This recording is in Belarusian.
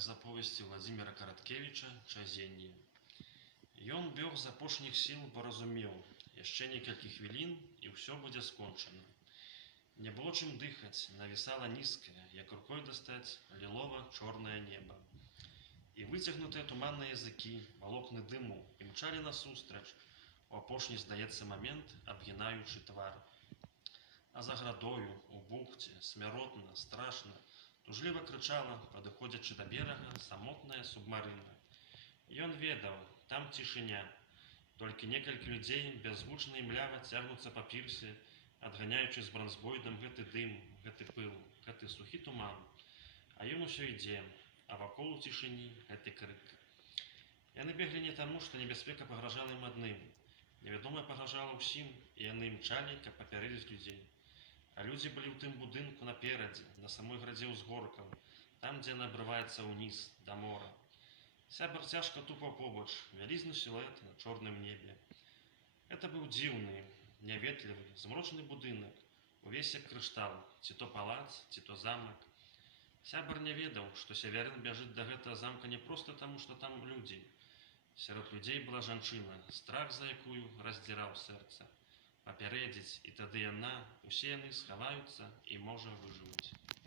як з аповесці Владзіміра Караткевіча «Чазенне». Ён бег з апошніх сіл, бо разумеў, яшчэ некалькі хвілін і ўсё будзе скончана. Не было чым дыхаць, навісала нізкае, як рукой дастаць, лілова-чорнае неба. І выцягнутыя туманныя языкі, валокны дыму, імчалі насустрач, у апошні, здаецца, момент абгінаючы твар. А за градою, у бухце, смяротна, страшна, тужліва крычала, падыходзячы да берага, самотная субмарына. Ён ведаў, там цішыня, толькі некалькі людзей бязгучна і млява цягнуцца па пірсе, адганяючы з бронзбойдам гэты дым, гэты пыл, гэты сухі туман. А ён усё ідзе, а вакол у цішыні гэты крык. Яны беглі не таму, што небяспека пагражала ім адным. Невядомая пагражала ўсім, і яны імчалі, каб папярэдзіць людзей. А людзі былі ў тым будынку наперадзе, на самой градзе ўзгоркаў, там, дзе яна абрываецца ўніз, да мора. Сябар цяжка тупаў побач, вялізны сілуэт на чорным небе. Гэта быў дзіўны, няветлівы, змрочны будынак, увесь як крыштал, ці то палац, ці то замак. Сябар не ведаў, што сявярын бяжыць да гэтага замка не проста таму, што там людзі. Сярод людзей была жанчына, страх за якую раздзіраў сэрца. Папярэдзіць, і тады яна, усе яны схаваюцца і, можа, выжывуць.